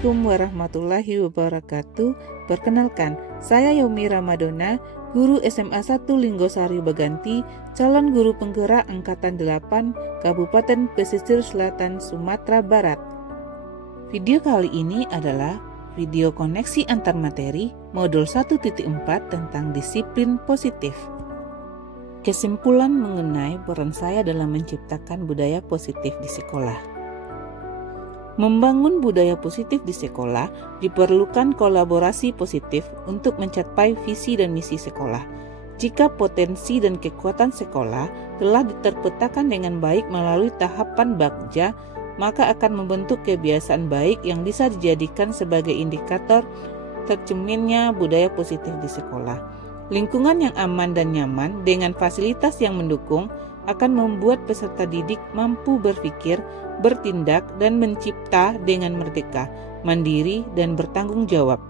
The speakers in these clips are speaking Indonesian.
Assalamualaikum warahmatullahi wabarakatuh. Perkenalkan, saya Yomi Ramadona, guru SMA 1 Linggosari Baganti, calon guru penggerak Angkatan 8, Kabupaten Pesisir Selatan, Sumatera Barat. Video kali ini adalah video koneksi antar materi modul 1.4 tentang disiplin positif. Kesimpulan mengenai peran saya dalam menciptakan budaya positif di sekolah. Membangun budaya positif di sekolah diperlukan kolaborasi positif untuk mencapai visi dan misi sekolah. Jika potensi dan kekuatan sekolah telah terpetakan dengan baik melalui tahapan Bagja, maka akan membentuk kebiasaan baik yang bisa dijadikan sebagai indikator tercerminnya budaya positif di sekolah. Lingkungan yang aman dan nyaman dengan fasilitas yang mendukung akan membuat peserta didik mampu berpikir, bertindak, dan mencipta dengan merdeka, mandiri, dan bertanggung jawab.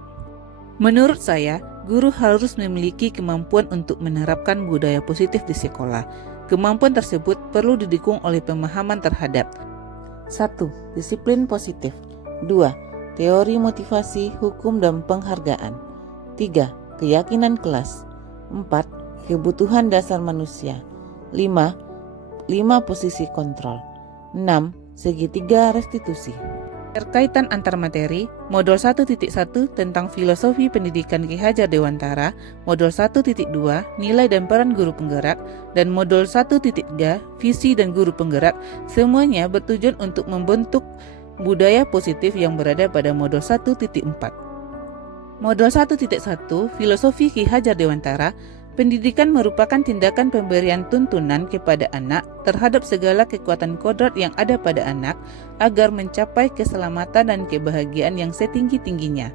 Menurut saya, guru harus memiliki kemampuan untuk menerapkan budaya positif di sekolah. Kemampuan tersebut perlu didukung oleh pemahaman terhadap 1. Disiplin positif. 2. Teori motivasi, hukum, dan penghargaan. 3. Keyakinan kelas. 4. Kebutuhan dasar manusia. 5 posisi kontrol. 6. Segitiga restitusi. Terkaitan antar materi, modul 1.1 tentang filosofi pendidikan Ki Hajar Dewantara, modul 1.2 nilai dan peran guru penggerak, dan modul 1.3 visi dan guru penggerak, semuanya bertujuan untuk membentuk budaya positif yang berada pada modul 1.4. Modul 1.1 filosofi Ki Hajar Dewantara. Pendidikan merupakan tindakan pemberian tuntunan kepada anak terhadap segala kekuatan kodrat yang ada pada anak agar mencapai keselamatan dan kebahagiaan yang setinggi-tingginya.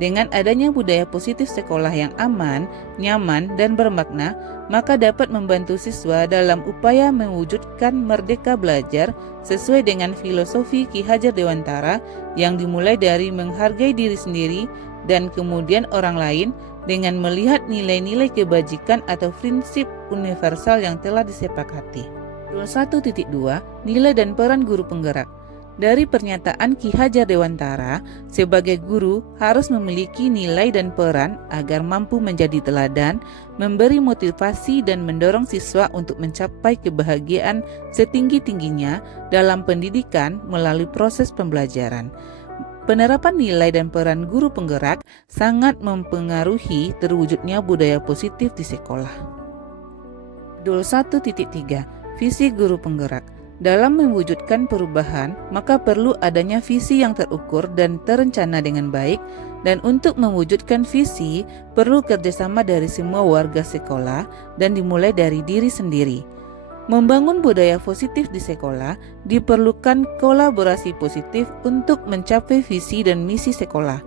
Dengan adanya budaya positif sekolah yang aman, nyaman, dan bermakna, maka dapat membantu siswa dalam upaya mewujudkan merdeka belajar sesuai dengan filosofi Ki Hajar Dewantara yang dimulai dari menghargai diri sendiri dan kemudian orang lain dengan melihat nilai-nilai kebajikan atau prinsip universal yang telah disepakati. Modul 1.2 nilai dan peran guru penggerak. Dari pernyataan Ki Hajar Dewantara, sebagai guru harus memiliki nilai dan peran agar mampu menjadi teladan, memberi motivasi dan mendorong siswa untuk mencapai kebahagiaan setinggi-tingginya dalam pendidikan melalui proses pembelajaran. Penerapan nilai dan peran guru penggerak sangat mempengaruhi terwujudnya budaya positif di sekolah. Modul 1.3 Visi guru penggerak. Dalam mewujudkan perubahan, maka perlu adanya visi yang terukur dan terencana dengan baik, dan untuk mewujudkan visi, perlu kerjasama dari semua warga sekolah dan dimulai dari diri sendiri. Membangun budaya positif di sekolah diperlukan kolaborasi positif untuk mencapai visi dan misi sekolah.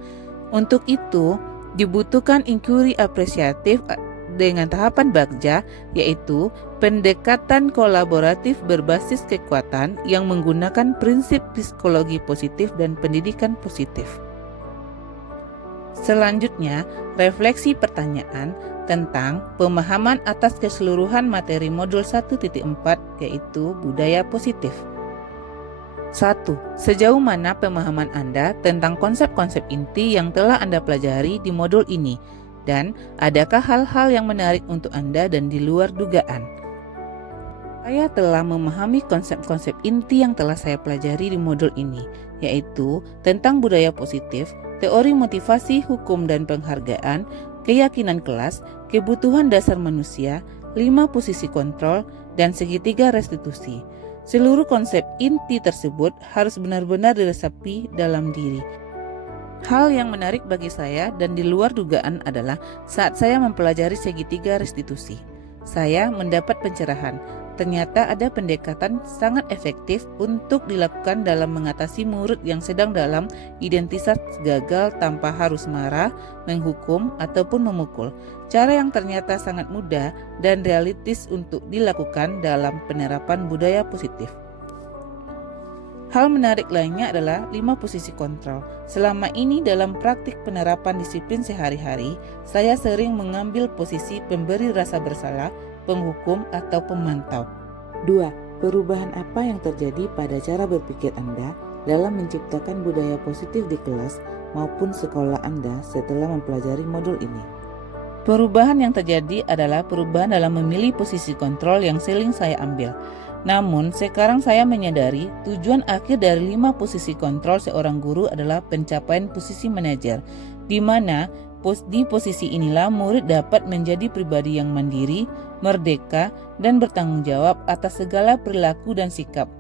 Untuk itu, dibutuhkan inquiry apresiatif dengan tahapan Bagja, yaitu pendekatan kolaboratif berbasis kekuatan yang menggunakan prinsip psikologi positif dan pendidikan positif. Selanjutnya, refleksi pertanyaan tentang pemahaman atas keseluruhan materi modul 1.4 yaitu budaya positif. 1. Sejauh mana pemahaman Anda tentang konsep-konsep inti yang telah Anda pelajari di modul ini, dan adakah hal-hal yang menarik untuk Anda dan di luar dugaan? Saya telah memahami konsep-konsep inti yang telah saya pelajari di modul ini, yaitu tentang budaya positif, teori motivasi, hukum dan penghargaan, keyakinan kelas, kebutuhan dasar manusia, 5 posisi kontrol, dan segitiga restitusi. Seluruh konsep inti tersebut harus benar-benar diresapi dalam diri. Hal yang menarik bagi saya dan di luar dugaan adalah saat saya mempelajari segitiga restitusi, saya mendapat pencerahan. Ternyata ada pendekatan sangat efektif untuk dilakukan dalam mengatasi murid yang sedang dalam identitas gagal tanpa harus marah, menghukum, ataupun memukul. Cara yang ternyata sangat mudah dan realistis untuk dilakukan dalam penerapan budaya positif. Hal menarik lainnya adalah 5 posisi kontrol. Selama ini dalam praktik penerapan disiplin sehari-hari, saya sering mengambil posisi pemberi rasa bersalah, penghukum, atau pemantau. 2. Perubahan apa yang terjadi pada cara berpikir Anda dalam menciptakan budaya positif di kelas maupun sekolah Anda setelah mempelajari modul ini. Perubahan yang terjadi adalah perubahan dalam memilih posisi kontrol yang sering saya ambil. Namun, sekarang saya menyadari tujuan akhir dari 5 posisi kontrol seorang guru adalah pencapaian posisi manajer, di mana di posisi inilah murid dapat menjadi pribadi yang mandiri, merdeka, dan bertanggung jawab atas segala perilaku dan sikap,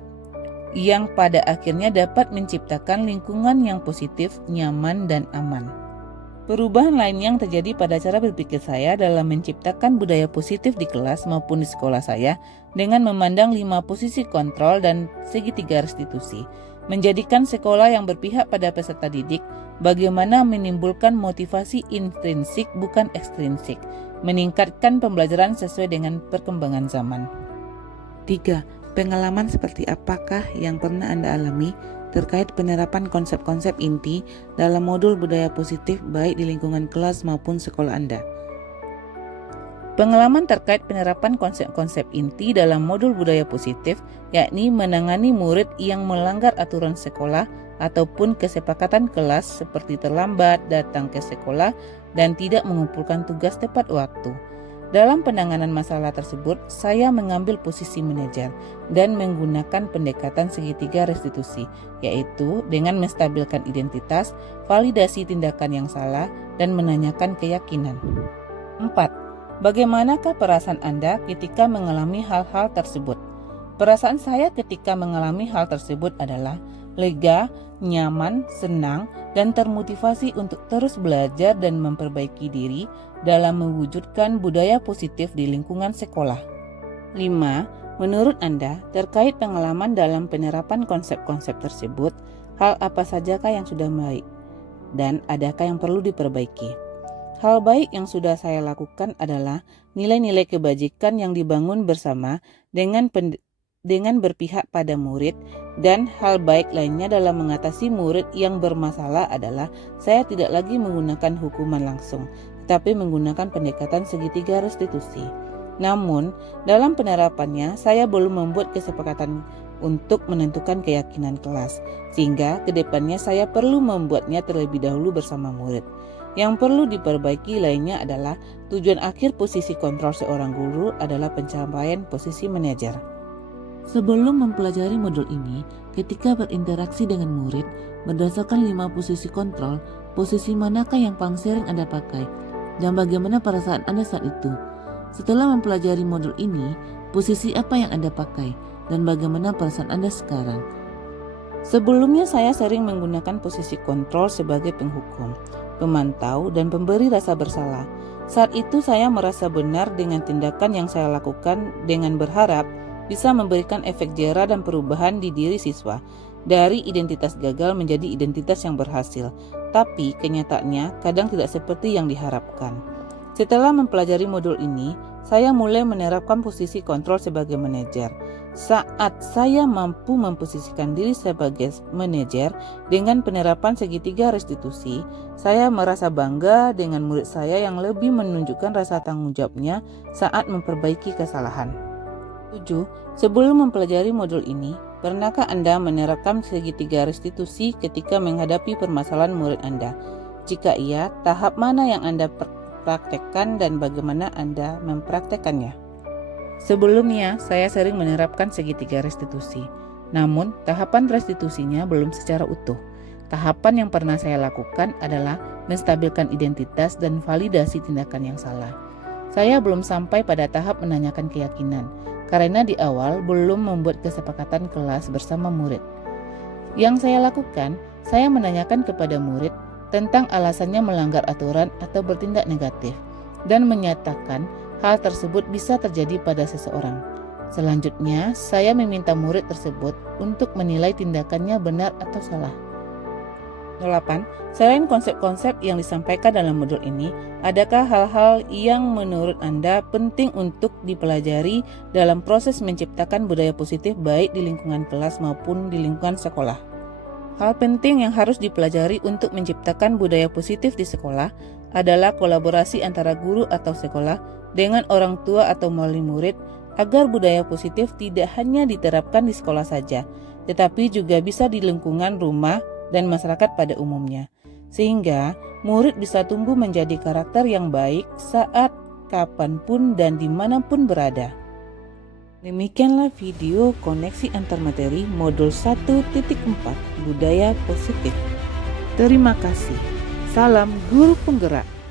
yang pada akhirnya dapat menciptakan lingkungan yang positif, nyaman, dan aman. Perubahan lain yang terjadi pada cara berpikir saya dalam menciptakan budaya positif di kelas maupun di sekolah saya dengan memandang 5 posisi kontrol dan segitiga restitusi, menjadikan sekolah yang berpihak pada peserta didik, bagaimana menimbulkan motivasi intrinsik bukan ekstrinsik, meningkatkan pembelajaran sesuai dengan perkembangan zaman. 3. Pengalaman seperti apakah yang pernah Anda alami terkait penerapan konsep-konsep inti dalam modul budaya positif baik di lingkungan kelas maupun sekolah Anda? Pengalaman terkait penerapan konsep-konsep inti dalam modul budaya positif, yakni menangani murid yang melanggar aturan sekolah ataupun kesepakatan kelas seperti terlambat datang ke sekolah dan tidak mengumpulkan tugas tepat waktu. Dalam penanganan masalah tersebut, saya mengambil posisi manajer dan menggunakan pendekatan segitiga restitusi, yaitu dengan menstabilkan identitas, validasi tindakan yang salah, dan menanyakan keyakinan. 4. Bagaimanakah perasaan Anda ketika mengalami hal-hal tersebut? Perasaan saya ketika mengalami hal tersebut adalah lega, nyaman, senang, dan termotivasi untuk terus belajar dan memperbaiki diri dalam mewujudkan budaya positif di lingkungan sekolah. 5. Menurut Anda, terkait pengalaman dalam penerapan konsep-konsep tersebut, hal apa sajakah yang sudah baik? Dan adakah yang perlu diperbaiki? Hal baik yang sudah saya lakukan adalah nilai-nilai kebajikan yang dibangun bersama dengan berpihak pada murid, dan hal baik lainnya dalam mengatasi murid yang bermasalah adalah saya tidak lagi menggunakan hukuman langsung, tetapi menggunakan pendekatan segitiga restitusi. Namun, dalam penerapannya saya belum membuat kesepakatan untuk menentukan keyakinan kelas, sehingga kedepannya saya perlu membuatnya terlebih dahulu bersama murid. Yang perlu diperbaiki lainnya adalah tujuan akhir posisi kontrol seorang guru adalah pencapaian posisi manajer. Sebelum mempelajari modul ini, ketika berinteraksi dengan murid, berdasarkan 5 posisi kontrol, posisi manakah yang paling sering Anda pakai? Dan bagaimana perasaan Anda saat itu? Setelah mempelajari modul ini, posisi apa yang Anda pakai? Dan bagaimana perasaan Anda sekarang? Sebelumnya saya sering menggunakan posisi kontrol sebagai penghukum, pemantau, dan pemberi rasa bersalah. Saat itu saya merasa benar dengan tindakan yang saya lakukan dengan berharap bisa memberikan efek jera dan perubahan di diri siswa dari identitas gagal menjadi identitas yang berhasil. Tapi kenyataannya kadang tidak seperti yang diharapkan. Setelah mempelajari modul ini, saya mulai menerapkan posisi kontrol sebagai manajer. Saat saya mampu memposisikan diri sebagai manajer dengan penerapan segitiga restitusi, saya merasa bangga dengan murid saya yang lebih menunjukkan rasa tanggung jawabnya saat memperbaiki kesalahan. 7. Sebelum mempelajari modul ini, pernahkah Anda menerapkan segitiga restitusi ketika menghadapi permasalahan murid Anda? Jika iya, tahap mana yang Anda praktekkan dan bagaimana Anda mempraktekannya? Sebelumnya, saya sering menerapkan segitiga restitusi. Namun, tahapan restitusinya belum secara utuh. Tahapan yang pernah saya lakukan adalah menstabilkan identitas dan validasi tindakan yang salah. Saya belum sampai pada tahap menanyakan keyakinan, karena di awal belum membuat kesepakatan kelas bersama murid. Yang saya lakukan, saya menanyakan kepada murid tentang alasannya melanggar aturan atau bertindak negatif, dan menyatakan hal tersebut bisa terjadi pada seseorang. Selanjutnya, saya meminta murid tersebut untuk menilai tindakannya benar atau salah. 8. Selain konsep-konsep yang disampaikan dalam modul ini, adakah hal-hal yang menurut Anda penting untuk dipelajari dalam proses menciptakan budaya positif baik di lingkungan kelas maupun di lingkungan sekolah? Hal penting yang harus dipelajari untuk menciptakan budaya positif di sekolah adalah kolaborasi antara guru atau sekolah dengan orang tua atau wali murid agar budaya positif tidak hanya diterapkan di sekolah saja, tetapi juga bisa di lingkungan rumah dan masyarakat pada umumnya. Sehingga murid bisa tumbuh menjadi karakter yang baik saat, kapanpun, dan dimanapun berada. Demikianlah video koneksi antar materi modul 1.4 Budaya Positif. Terima kasih. Salam Guru Penggerak.